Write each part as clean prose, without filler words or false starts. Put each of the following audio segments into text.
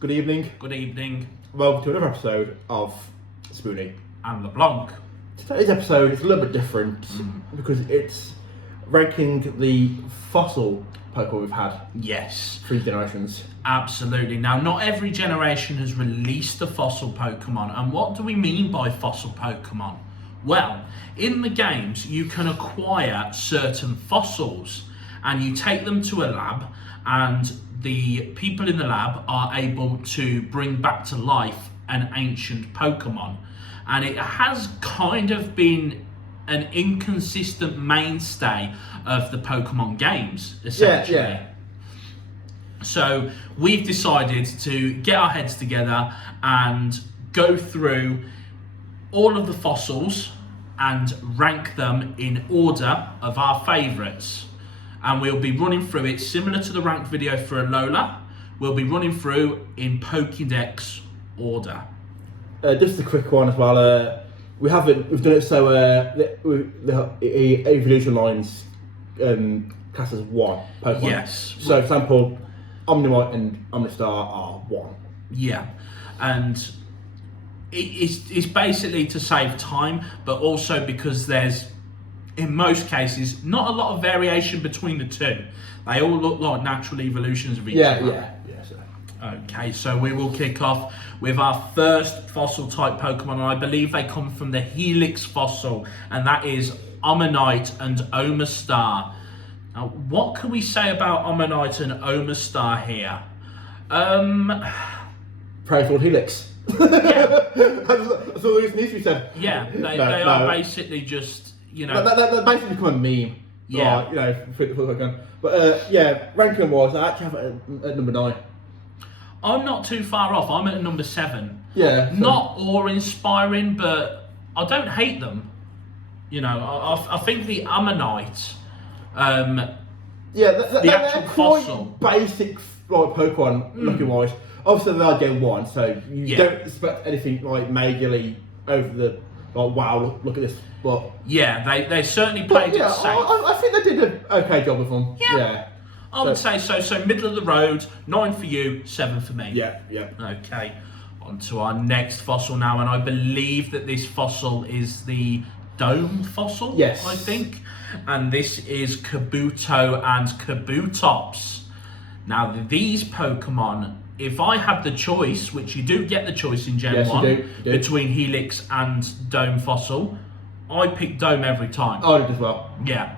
good evening. Good evening. Welcome to another episode of Spoony And LeBlanc. Today's episode is a little bit different because it's ranking the fossil Pokemon we've had. Yes. 3 generations. Absolutely. Now, not every generation has released a fossil Pokemon. And what do we mean by fossil Pokemon? Well, in the games, you can acquire certain fossils and you take them to a lab, and the people in the lab are able to bring back to life an ancient Pokemon. And it has kind of been an inconsistent mainstay of the Pokemon games, essentially. Yeah. So we've decided to get our heads together and go through all of the fossils and rank them in order of our favourites. And we'll be running through it similar to the ranked video for Alola. We'll be running through in Pokédex order. Just a quick one as well. We've done it so the evolution lines class as 1 Pokemon. Yes. So, for example, Omnimite and Omnistar are 1. Yeah, and it's basically to save time, but also because there's, in most cases, not a lot of variation between the two. They all look like natural evolutions of each other. Yeah. Okay, so we will kick off with our first fossil type Pokemon, and I believe they come from the Helix fossil, and that is Omanyte and Omastar. Now, what can we say about Omanyte and Omastar here? Pray for Helix. Yeah. That's all there needs to be said. Yeah, they are basically just, you know... That basically become a meme. Yeah. Like, for Pokemon. But ranking wise, I actually have it at number 9. I'm not too far off. I'm at number 7. Yeah. So. Not awe-inspiring, but I don't hate them. You know, I think the Omanyte, the actual fossil, basic like Pokemon looking wise. Obviously, they're Gen 1, so you don't expect anything like majorly over the wow, look at this. But yeah, they certainly played it safe. I think they did an okay job with them. Yeah. I would say so. So middle of the road, 9 for you, 7 for me. Yeah. Okay, on to our next fossil now, and I believe that this fossil is the Dome fossil. Yes. I think, and this is Kabuto and Kabutops. Now these Pokemon, if I had the choice, which you do get the choice in Gen 1 you do. between Helix and Dome fossil, I pick Dome every time. I did as well. Yeah.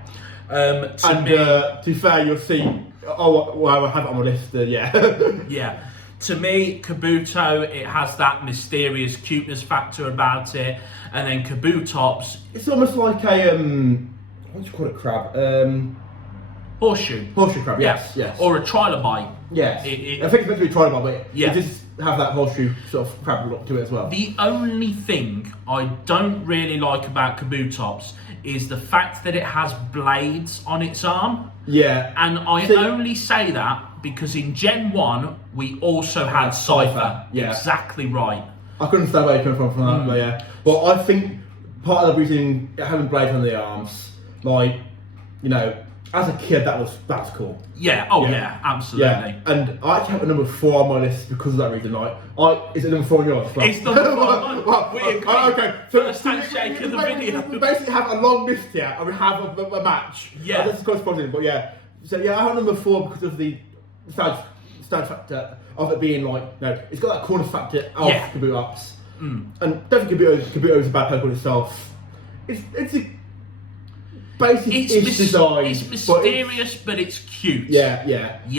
To be fair, you'll see. I have it on my list. Yeah. To me, Kabuto, it has that mysterious cuteness factor about it, and then Kabutops, it's almost like a what do you call it? Crab. horseshoe. Horseshoe crab. Yes. Or a trilobite. Yes. I think it's meant to be trilobite, but it does have that horseshoe sort of crab look to it as well. The only thing I don't really like about Kabutops is the fact that it has blades on its arm. Yeah. And I only say that because in Gen 1, we also had Cypher. Yeah. Exactly right. I couldn't understand where you come from that, but yeah. But I think part of the reason having blades on the arms, like, you know, as a kid, that was cool. Yeah, absolutely. Yeah. And I actually have a number 4 on my list because of that reason. Like, is it number 4 on yours? It's number 4 on mine. We agree. Okay. So First handshake of the video. We basically have a long list here, and we have a match. Yeah. That's close positive, but yeah. So yeah, I have number 4 because of the stand factor of it being like, it's got that corner factor of Kabutops. And definitely Kabuto is a bad Pokemon itself. It's a basic design. It's mysterious, but it's cute. Yeah.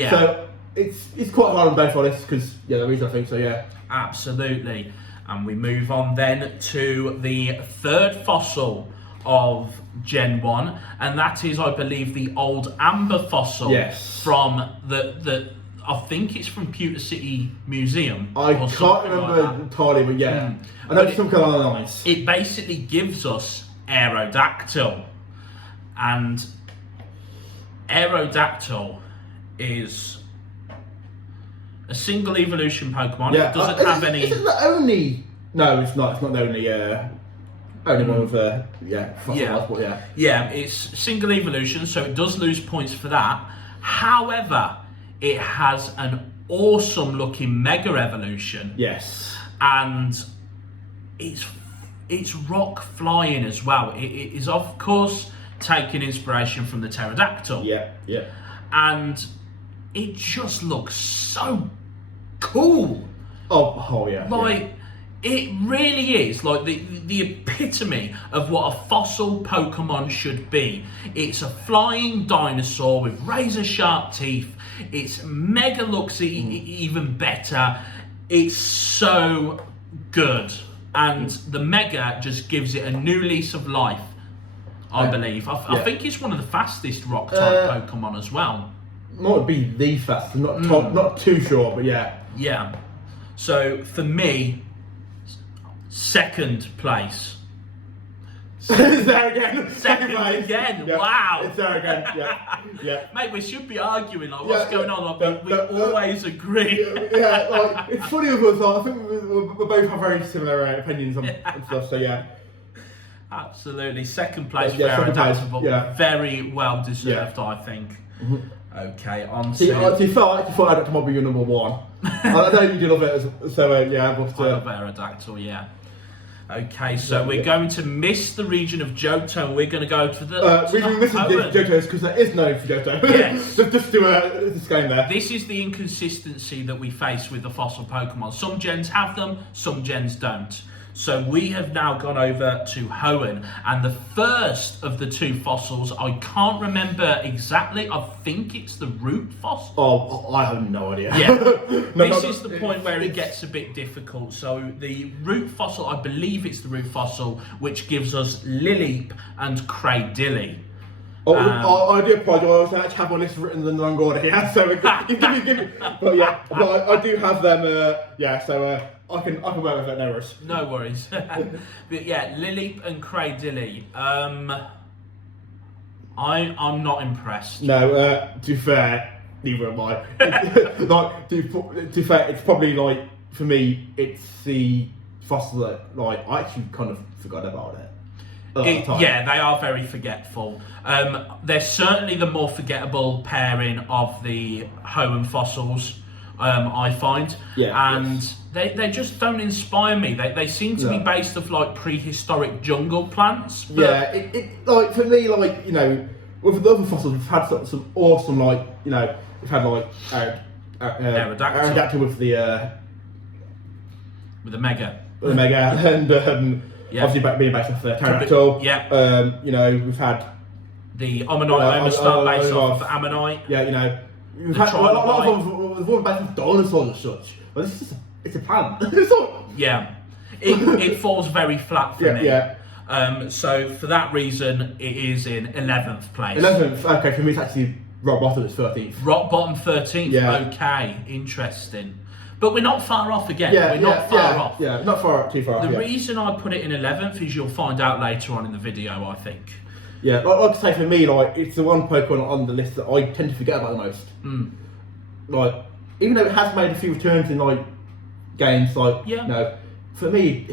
So it's quite hard on both our lists because the reason I think so. Yeah. Absolutely. And we move on then to the third fossil of Gen 1, and that is, I believe, the old Amber fossil. Yes. From the I think it's from Pewter City Museum. I can't remember entirely, but yeah. I know it's some kind of lines. It basically gives us Aerodactyl. And Aerodactyl is a single evolution Pokemon. Yeah. It doesn't have any... Is it the only... No, it's not. It's not the only one with fossil but yeah. Yeah, it's single evolution, so it does lose points for that. However, it has an awesome looking mega evolution. Yes. And it's rock flying as well. It is of course taking inspiration from the pterodactyl. Yeah, yeah. And it just looks so cool. Oh yeah. Like, it really is like the epitome of what a fossil Pokemon should be. It's a flying dinosaur with razor sharp teeth. It's mega looks even better. It's so good. And the mega just gives it a new lease of life, I believe. I think it's one of the fastest rock type Pokemon as well. Might be the fastest, not too sure, but yeah. Yeah. So for me, second place. It's there again. Second place. again. Yeah. Wow. It's there again. Yeah. Yeah. Mate, we should be arguing like what's going on. Like, we The- always agree. Yeah, like it's funny with us. Like, I think we both have very similar opinions on stuff. So yeah. Absolutely. Second place, Yeah, very second place, adaptable. yeah. Very well deserved, I think. Okay, on See, to... I actually thought Aerodactyl might be your number one. I know you do love it, so yeah. But I love Aerodactyl, yeah. Okay, so we're going to miss the region of Johto, and we're going to go to the... we've missing Johto's because there is no Johto. Yes. just do a disclaimer there. This is the inconsistency that we face with the fossil Pokemon. Some gens have them, some gens don't. So we have now gone over to Hoenn, and the first of the two fossils, I can't remember exactly, I think it's the root fossil. Oh, I have no idea. Yeah, No, this no, is the point where it gets a bit difficult. So the root fossil, I believe it's the root fossil, which gives us Lileep and Cradilly. I do apologise. I actually have my list written in the wrong order here, so give me. But yeah, but I do have them. Yeah, so I can work with it. No worries. No worries. But yeah, Lileep and Cradilly. I'm not impressed. No, to be fair, neither am I. Like to be fair, it's probably like for me, it's the fossil that like I actually kind of forgot about it. Yeah, they are very forgetful. They're certainly the more forgettable pairing of the Hoenn fossils, I find. Yeah, and they just don't inspire me. They seem to be based off like prehistoric jungle plants. But yeah, it like for me, like, you know, with the other fossils, we've had some awesome, like, you know, we've had like Aerodactyl with the mega. The mega, and obviously being based off the pterodactyl. Yeah. You know, we've had the Ammonite Omastar based off of Ammonite. Yeah, you know, we've had a lot of them based off dinosaurs and such. But this is it's a plant. Yeah, it falls very flat for me. Yeah. So for that reason, it is in 11th place. 11th. Okay, for me it's actually rock bottom. It's 13th. Rock bottom 13th. Yeah. Okay, interesting. But we're not far off again. Yeah, we're not far off. Yeah, not far too far off. The reason I put it in 11th is you'll find out later on in the video, I think. Yeah, like I say, for me, like, it's the one Pokemon on the list that I tend to forget about the most. Like, even though it has made a few returns in like games, like, you know, for me,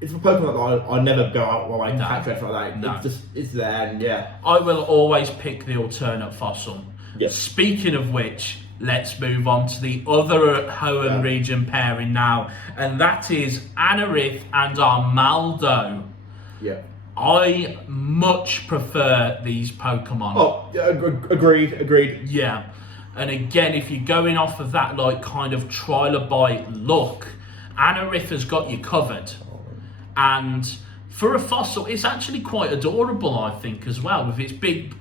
it's a Pokemon that I never go out while I catch it like that. No. It's there, and yeah. I will always pick the alternate fossil. Yes. Speaking of which, let's move on to the other Hoenn region pairing now, and that is Unearth and Armaldo. Yeah. I much prefer these Pokemon. Oh, yeah, agreed. Yeah. And again, if you're going off of that like kind of trilobite look, Unearth has got you covered. And for a fossil, it's actually quite adorable, I think, as well, with its big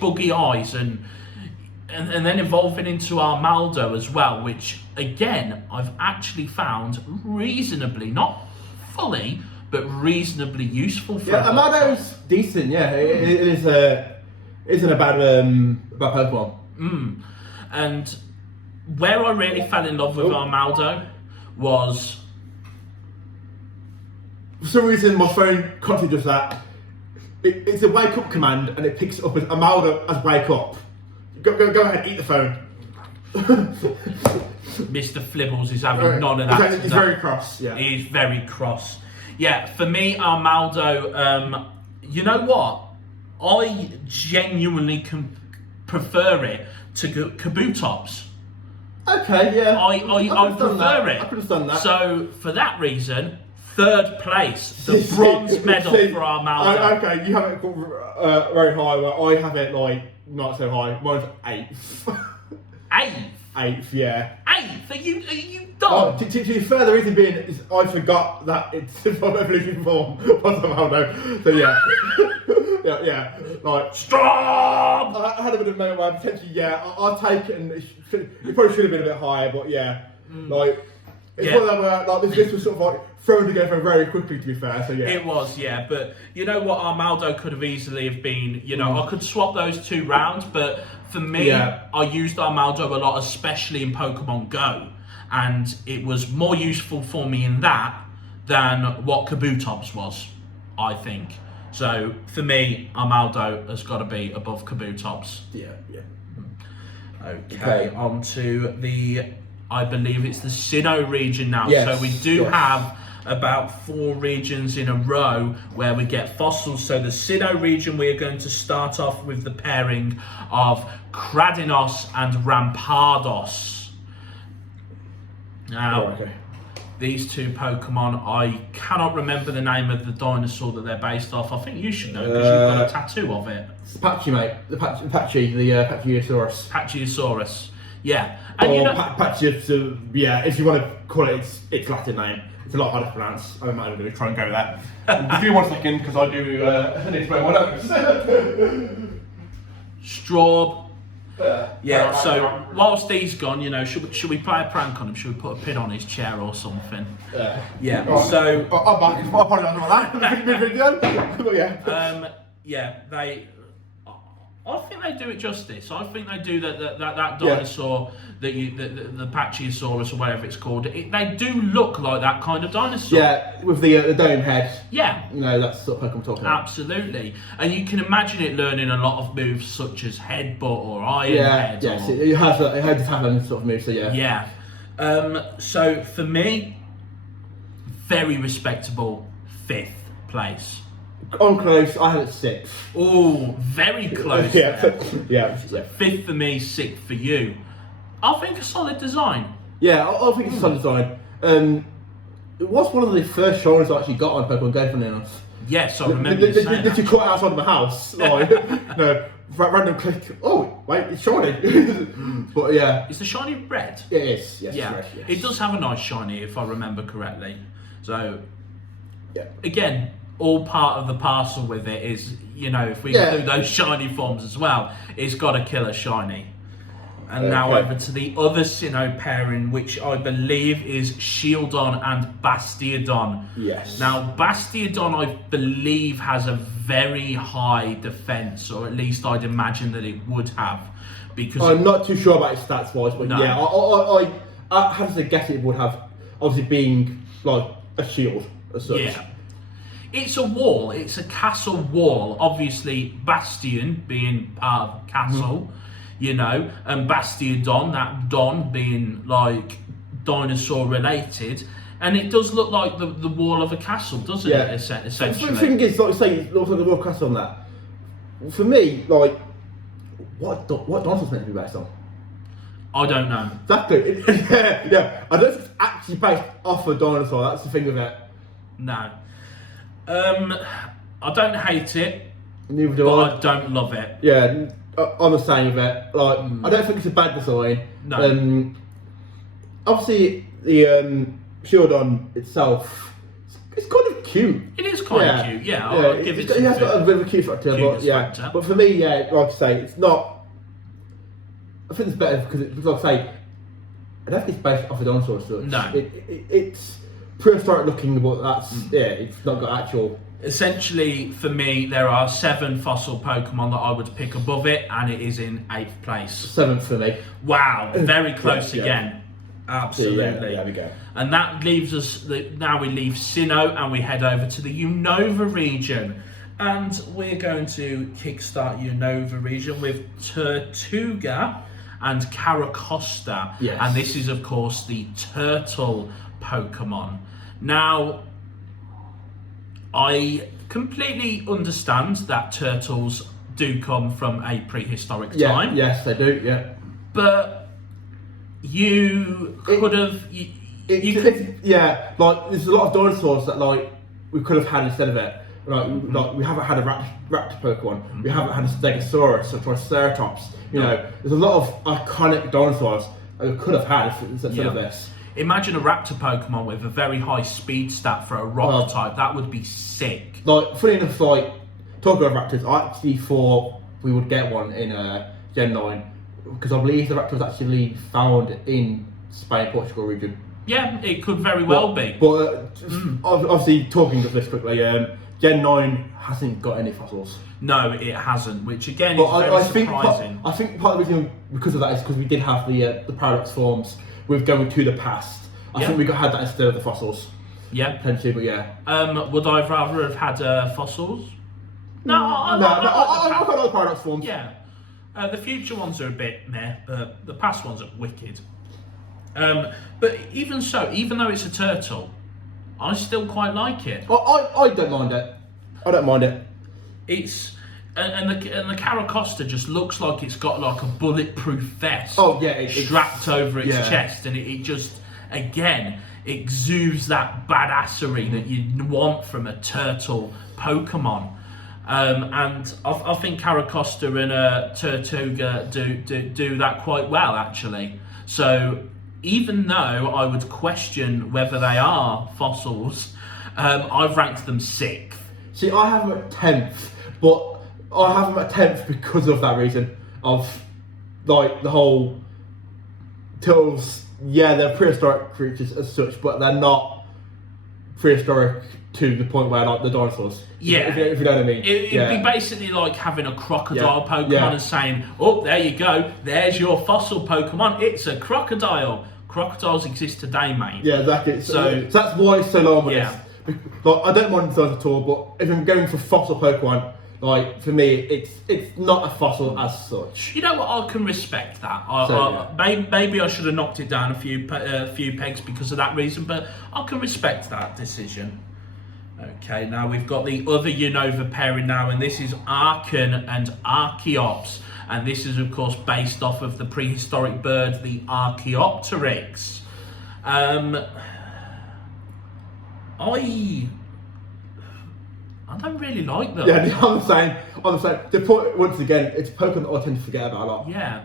buggy eyes and then evolving into Armaldo as well, which again I've actually found reasonably, not fully, but reasonably useful for. Yeah, Armaldo's decent. Yeah, it isn't a bad Pokemon. And where I really fell in love with Armaldo was, for some reason my phone constantly does that. It's a wake up command, and it picks it up as Armaldo as wake up. Go ahead, eat the phone. Mr. Flibbles is having none of that. He's very cross. Yeah, he is very cross. Yeah, for me, Armaldo. You know what? I genuinely prefer it to Kabutops. Okay, yeah. I prefer it. I could have done that. So for that reason, third place, the bronze medal for Armaldo. Okay, you have it very high, where I have it like not so high. Mine's 8th. 8th? 8th, yeah. 8th? Are you dumb? To be fair, the reason being is I forgot that it's from evolution form was Armaldo. So yeah. yeah, like Stop! I had a bit of a moment where potentially, I'll take it, and it probably should have been a bit higher, but like it's one of them where like this was sort of like thrown together very quickly. To be fair, so yeah, it was, but you know what, Armaldo could have easily have been. You know, I could swap those 2 rounds, but for me, I used Armaldo a lot, especially in Pokemon Go, and it was more useful for me in that than what Kabutops was, I think. So for me, Armaldo has got to be above Kabutops. Yeah. Okay, on to I believe it's the Sinnoh region now. Yes, so we do have about 4 regions in a row where we get fossils. So the Sinnoh region, we're going to start off with the pairing of Kradinos and Rampardos. Now, these 2 Pokemon, I cannot remember the name of the dinosaur that they're based off. I think you should know because you've got a tattoo of it. It's Apache, mate. The Pachyosaurus. Pachyosaurus. Yeah. And or you know, if you want to call it its Latin name. It's a lot harder to pronounce. I'm going to try and go with that. Give me 1 second, because I do need to wear my notes. Straw. So whilst he's gone, you know, should we play a prank on him? Should we put a pin on his chair or something? Yeah. Right. So I'm back. I apologise about that. Video. But I think they do it justice. I think they do that dinosaur the Pachyosaurus or whatever it's called. They do look like that kind of dinosaur. Yeah, with the dome head. Yeah. You know, that's the sort of Pokemon I'm talking about. Absolutely. And you can imagine it learning a lot of moves such as headbutt or iron head. Yes, it has them sort of moves, so yeah. So for me, very respectable 5th place. On close, I have it 6th. Oh, very close. Yeah. 5th for me, 6th for you. I think a solid design. Yeah, I think it's a solid design. It was one of the first shinies I actually got on Pokemon Go, funny enough. Yes, I remember you saying that. You caught outside of my house, like, random click. Oh, wait, it's shiny. But yeah. Is the shiny red? It is, yes. Yeah, Red, yes. It does have a nice shiny, if I remember correctly. So, yeah. Again, all part of the parcel with it is, you know, if we do those shiny forms as well, it's got to kill a shiny. And now over to the other Sinnoh pairing, which I believe is Shieldon and Bastiodon. Yes. Now, Bastiodon, I believe, has a very high defense, or at least I'd imagine that it would have. Because I'm not too sure about its stats wise, but no. I have to guess it would have, obviously being like a shield as such. Yeah. It's a wall, it's a castle wall. Obviously, Bastion being part of castle, you know, and Bastiodon, that Don being like dinosaur related. And it does look like the wall of a castle, doesn't it, essentially? The thing is, like you say, it looks like the wall castle on that. For me, like, what dinosaur's meant to be based on? I don't know. Exactly. Yeah. I don't think it's actually based off a dinosaur, that's the thing with it. No. I don't hate it, Neither do but I don't love it. Yeah, I'm the same with it. Like, I don't think it's a bad design. No. Obviously, the Shieldon itself, it's kind of cute. It is kind of cute, yeah. I'll give it it has got a bit of a cute factor, but factor. But for me, like I say, it's not. I think it's better because like I say, I don't think it's based off a dinosaur as such. No. It's prehistoric looking, but that's it's not got actual. Essentially, for me, there are 7 fossil Pokemon that I would pick above it, and it is in 8th place. 7th for me. Wow, very close again. Absolutely. Yeah, there we go. And that leaves us, now we leave Sinnoh and we head over to the Unova region. And we're going to kickstart Unova region with Tortuga and Caracosta. Yes. And this is, of course, the turtle Pokemon. Now, I completely understand that turtles do come from a prehistoric time. Yes, they do, yeah. But You could have. Yeah, like there's a lot of dinosaurs that like we could have had instead of it. Like we haven't had a raptor Pokemon. We haven't had a Stegosaurus or Triceratops. You know, there's a lot of iconic dinosaurs that we could have had instead of this. Imagine a raptor Pokemon with a very high speed stat for a rock type. That would be sick. Like, funny enough, like talking about raptors, I actually thought we would get one in Gen 9 because I believe the raptor was actually found in Spain, Portugal region. Yeah, it could very well be. But obviously, talking of this quickly, Gen 9 hasn't got any fossils. No, it hasn't, which again is very surprising. I think part of the reason because of that is because we did have the paradox forms with going to the past. I think we had that instead of the fossils. Yeah. Potentially, but yeah. Would I rather have had fossils? No, I quite like the paradox forms. Yeah. The future ones are a bit meh, but the past ones are wicked. But even so, even though it's a turtle, I still quite like it. I don't mind it. I don't mind it. It's and the Caracosta just looks like it's got like a bulletproof vest. Oh yeah, strapped over its chest, and it just again exudes that badassery that you want from a turtle Pokemon. And I think Caracosta and Tortuga do that quite well actually. So even though I would question whether they are fossils, I've ranked them 6th. See, I have them at 10th, but I have them at 10th because of that reason of like the whole turtles. Yeah, they're prehistoric creatures as such, but they're not prehistoric to the point where like the dinosaurs. Yeah, if you know what I mean. It'd be basically like having a crocodile Pokemon and saying, "Oh, there you go. There's your fossil Pokemon. It's a crocodile." Crocodiles exist today, mate. Yeah, exactly. So that's why it's so long with this. Like, I don't mind the size at all, but if I'm going for fossil Pokemon, like for me, it's not a fossil as such. You know what? I can respect that. Maybe I should have knocked it down a few pegs because of that reason, but I can respect that decision. Okay, now we've got the other Unova pairing now, and this is Archon and Archeops. And this is, of course, based off of the prehistoric bird, the Archaeopteryx. I don't really like them. Yeah, I'm the same. Once again, it's a Pokemon that I tend to forget about a lot. Yeah.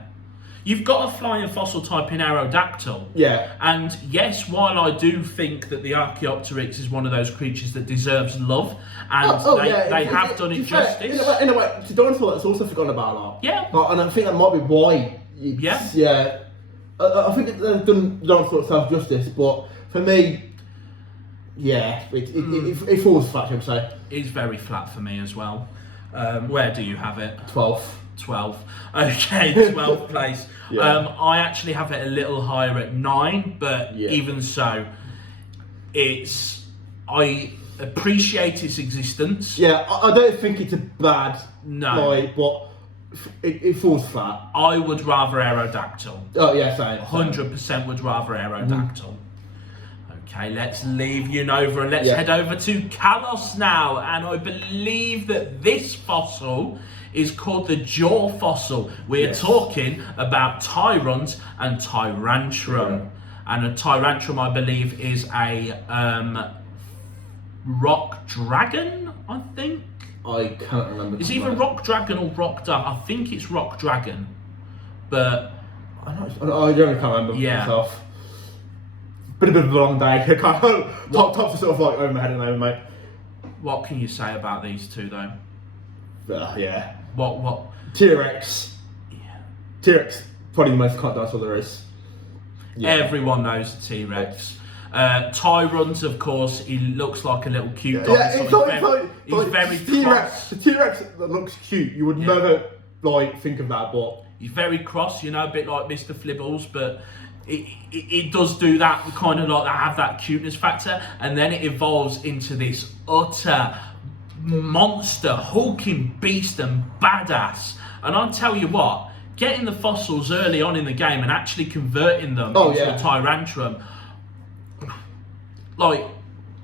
You've got a flying fossil type in Aerodactyl. Yeah. And yes, while I do think that the Archaeopteryx is one of those creatures that deserves love, and they have done it justice. In a way, it's a dinosaur that's also forgotten about a lot. Yeah. And I think that might be why. Yeah. I think that they've done the dinosaur itself justice, but for me, yeah, it falls flat, I'd say. It's very flat for me as well. Where do you have it? 12. Okay, 12th place. I actually have it a little higher at 9, but even so, I appreciate its existence. Yeah, I don't think it's a bad but it falls flat. I would rather Aerodactyl. Oh yeah, same. 100% would rather Aerodactyl. Okay, let's leave Unova and let's head over to Kalos now. And I believe that this fossil is called the jaw fossil. We're talking about Tyrunt and Tyrantrum. And a Tyrantrum, I believe, is a rock dragon, I think. I can't remember. It's either rock dragon or rock dove. I think it's rock dragon. But I don't can't remember myself. Been a bit of a long day. Tops are sort of like over my head at the moment, mate. What can you say about these two, though? Yeah. What? T-Rex. Yeah. T-Rex, probably the most iconic dinosaur there is. Yeah. Everyone knows the T-Rex. Tyrunt, of course, he looks like a little cute guy. He's very T-Rex. The T-Rex that looks cute, you would never think of that, but he's very cross, a bit like Mr. Flibbles, but it does do that kind of like have that cuteness factor, and then it evolves into this utter monster, hulking beast and badass. And I'll tell you what, getting the fossils early on in the game and actually converting them into a Tyrantrum, like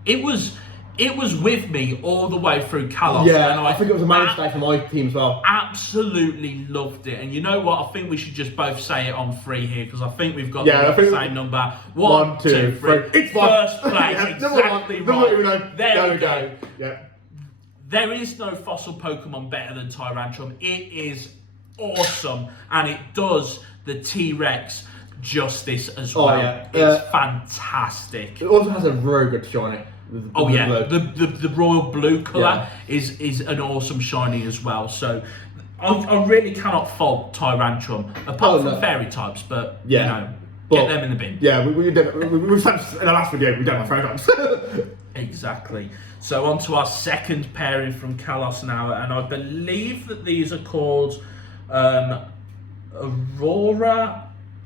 it was it was with me all the way through Kalos. Yeah, and I think it was a mainstay for my team as well. Absolutely loved it. And you know what? I think we should just both say it on 3 here because I think we've got the same number. One, two, three. It's first place. Exactly right. There we go. Yeah. There is no fossil Pokemon better than Tyrantrum. It is awesome, and it does the T-Rex justice as well. Yeah. It's fantastic. It also has a very good shiny. The royal blue colour is an awesome shiny as well. So I really cannot fault Tyrantrum, apart from fairy types, but you know, get them in the bin. Yeah, we said in the last video we don't have fairy types. Exactly. So on to our second pairing from Kalos now, and I believe that these are called Aurora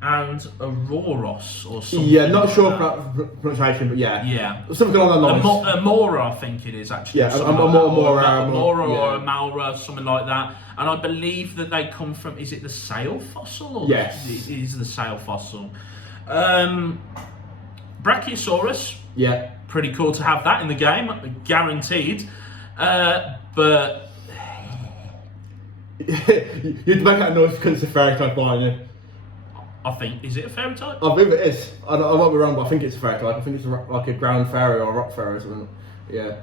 and Auroros or something. Yeah, not sure about pronunciation, but yeah. Something along those lines. Amora, I think it is actually. Yeah, Amora or Amalra, something like that. And I believe that they come from, is it the sail fossil? Or yes. It is the sail fossil. Brachiosaurus. Yeah. Pretty cool to have that in the game, guaranteed. But... You'd make that noise because it's a fairy type, aren't you? I think, is it a fairy type? I believe it is. I might be wrong, but I think it's a fairy type. I think it's like a ground fairy or a rock fairy or something. Yeah.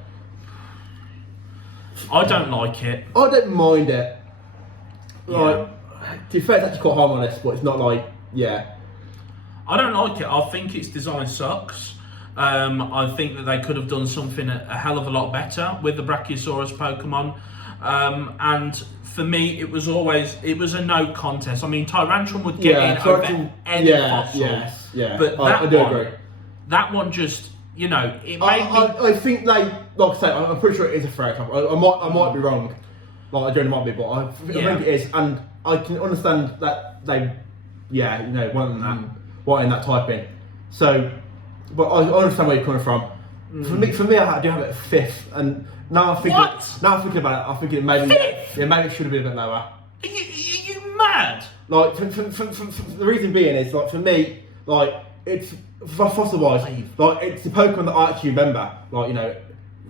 I don't like it. I don't mind it. Like, to be fair, it's actually quite harmless, but it's not like, I don't like it. I think its design sucks. I think that they could have done something a hell of a lot better with the Brachiosaurus Pokemon. And for me, it was a no contest. I mean, Tyrantrum would get in over any fossil. But I do agree. That one just, you know, it made I think they, like I say, I'm pretty sure it is a fairy type. I might be wrong. Like, I don't know, it might be, but I think it is. And I can understand that they, wanting that type in. So, but I understand where you're coming from. For me, I do have it at 5th, and now I'm thinking about it. I'm thinking maybe it should have been a bit lower. Are you mad? Like, for the reason being is, like, for me, like, it's fossil wise, like, it's the Pokemon that I actually remember. Like, you know,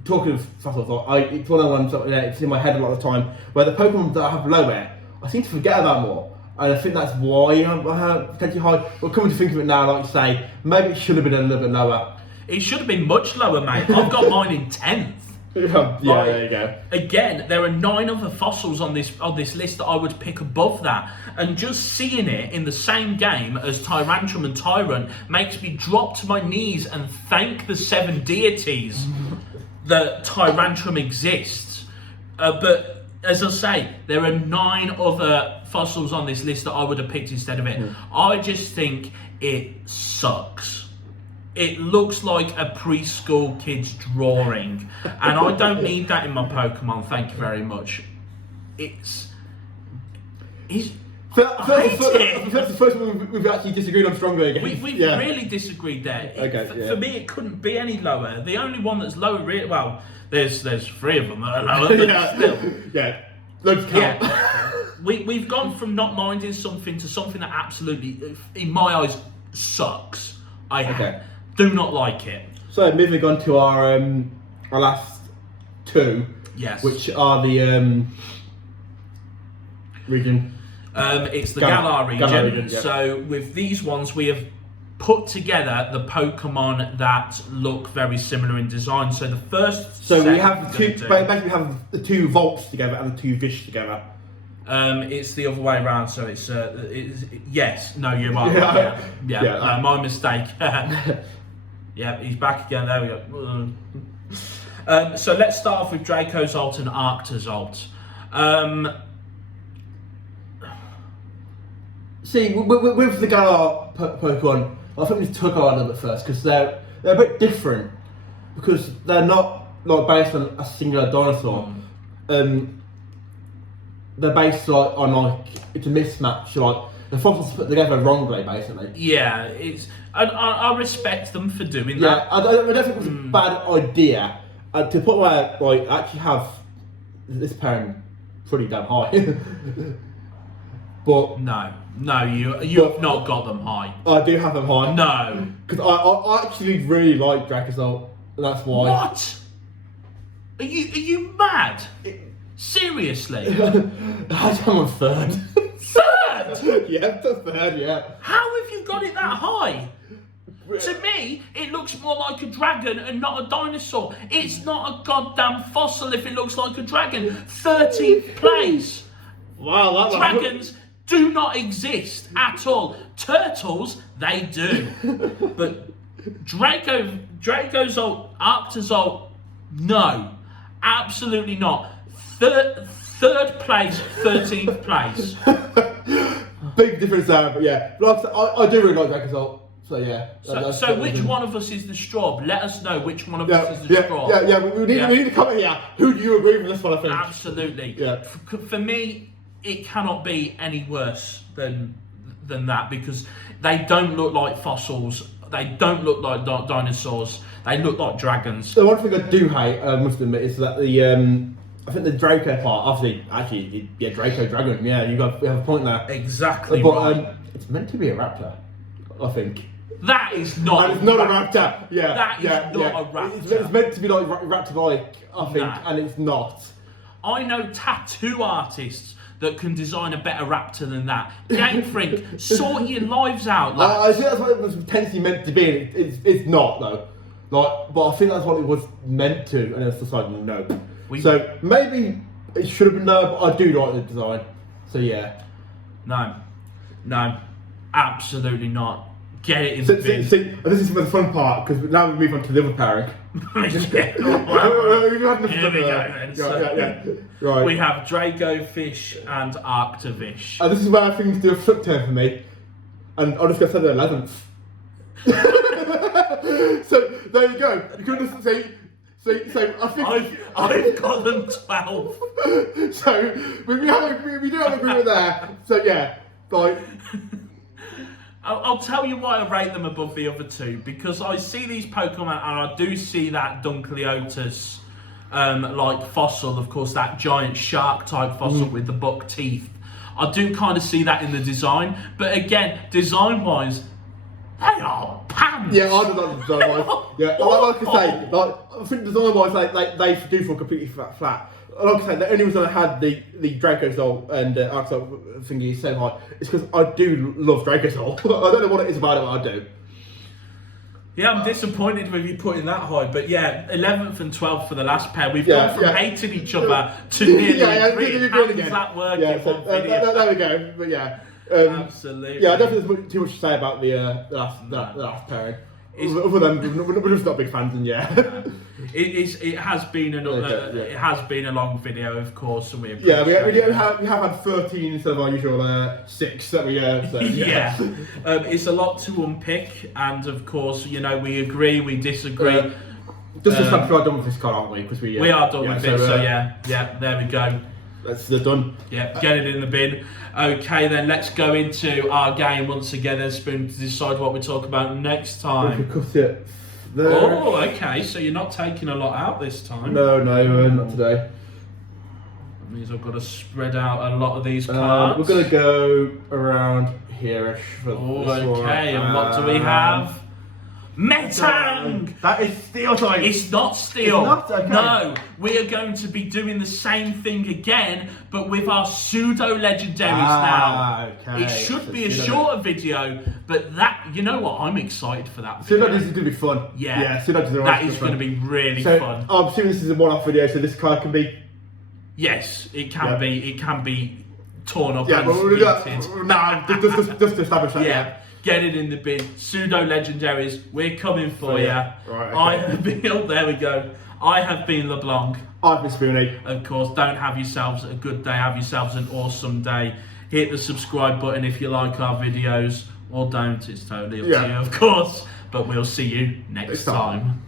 talking of fossils, like, it's one of the ones that it's in my head a lot of the time. Where the Pokemon that I have below it, I seem to forget about more. And I think that's why I have potentially high. But coming to think of it now, like you say, maybe it should have been a little bit lower. It should have been much lower, mate. I've got mine in 10th. There you go. Again, there are 9 other fossils on this list that I would pick above that. And just seeing it in the same game as Tyrantrum and Tyrant makes me drop to my knees and thank the 7 deities that Tyrantrum exists. But as I say, there are 9 other fossils on this list that I would have picked instead of it. I just think it sucks. It looks like a preschool kid's drawing, and I don't need that in my Pokemon. Thank you very much. That's the first one we've actually disagreed on strongly again. We've really disagreed there. For me, it couldn't be any lower. The only one that's lower, well, there's 3 of them that are lower, but still. Let's count. We've gone from not minding something to something that absolutely, in my eyes, sucks. Do not like it. So moving on to our last 2, which are the region. It's the Galar region. So with these ones, we have put together the Pokemon that look very similar in design. So the first. So we have basically have the 2 Volts together and the 2 Vish together. It's the other way around. So it's yes. No, you are. No, my mistake. Yeah, he's back again. There we go. So let's start off with Dracozolt and Arctozolt. See, with the Galar Pokemon, I think we took our a little bit first because they're a bit different because they're not like based on a singular dinosaur. They're based on it's a mismatch. Like the fossils put together wrongly, basically. Yeah, it's. I respect them for doing that. I don't think it was a bad idea to put where actually have this pairing pretty damn high. But no, you have not got them high. I do have them high. No, because I actually really like Dracozolt, and that's why. What? Are you mad? Seriously? I'm on third. Third? Yeah, the third, yeah. How have you got it that high? To me, it looks more like a dragon and not a dinosaur. It's not a goddamn fossil if it looks like a dragon. 13th place. Wow, that Dragons do not exist at all. Turtles, they do. But Dracozolt, Arctozolt, no. Absolutely not. Third place, 13th place. Big difference there, but yeah. Like I do really like Dracozolt. So yeah. So which one of us is the straw? Let us know which one of us is the straw. Yeah. We need to comment here. Who do you agree with this one? I think. Absolutely. Yeah. For me, it cannot be any worse than that because they don't look like fossils. They don't look like dinosaurs. They look like dragons. The one thing I do hate, I must admit, is that I think the Draco part, obviously, Draco dragon. Yeah, you have a point there. Exactly. But it's meant to be a raptor, I think. That is not. And it's not a raptor. Yeah. That is not a raptor. It's meant to be like raptor-like, I think, and it's not. I know tattoo artists that can design a better raptor than that. Game Freak, sort your lives out. I think that's what it was potentially meant to be. It's not though. But I think that's what it was meant to, and it's decided no. So maybe it should have been no, but I do like the design. So yeah. No, absolutely not. Get it in the bin. See, this is the fun part because now we move on to the other pairing. Here we go. Right. We have Dracofish and Arctofish. And this is where things do a flip turn for me, and I'm just going to say the 11th. So there you go. You can just see. So I think I've got them 12. So we do have agreement there. So yeah, like. I'll tell you why I rate them above the other two, because I see these Pokemon and I do see that Dunkleotis like fossil, of course, that giant shark type fossil with the buck teeth. I do kind of see that in the design, but again, design wise, they are pants. Yeah, I don't like the design wise. Yeah, like I say, I think design wise, they do feel completely flat. Like I say, the only reason I had the Dracozolt and Arctozolt thingy so high is because I do love Dracozolt. I don't know what it is about it, but I do. Yeah, I'm disappointed with you putting that high, but yeah, 11th and 12th for the last pair. We've gone from hating each other to nearly agreeing. How does that work in one video? There we go, but yeah. Absolutely. Yeah, I don't think there's too much to say about the last pairing. Other than we're just not big fans, and yeah. It has been it has been a long video, of course, and we appreciate we have had 13 instead of our usual 6 that we so, yeah. It's a lot to unpick, and of course, you know, we agree, we disagree. Just to start done with this card, aren't we? Because we are done with it. So yeah, there we go. That's done. Yeah, get it in the bin. Okay, then let's go into our game once again, then Spoon, to decide what we talk about next time. We could cut it there. Oh, okay, so you're not taking a lot out this time. No, not today. That means I've got to spread out a lot of these cards. We're going to go around here-ish for this one. Okay, and what do we have? Metang! That is steel type. It's not steel. It's not? Okay. No, we are going to be doing the same thing again, but with our pseudo legendaries now. Okay. It should be a shorter video, but that, you know what? I'm excited for that. Pseudo is going to be fun. Yeah, pseudo that is going to be really fun. I'm assuming this is a one-off video, so this card can be. Yes, it can be. It can be torn up. Yeah, and but we'll do that. Just to establish that. Yeah. Get it in the bin. Pseudo legendaries, we're coming for you. Right, okay. I have been. Oh, there we go. I have been LeBlanc. I've been Spoony. Of course, don't have yourselves a good day. Have yourselves an awesome day. Hit the subscribe button if you like our videos, or don't. It's totally up to you, of course. But we'll see you next time.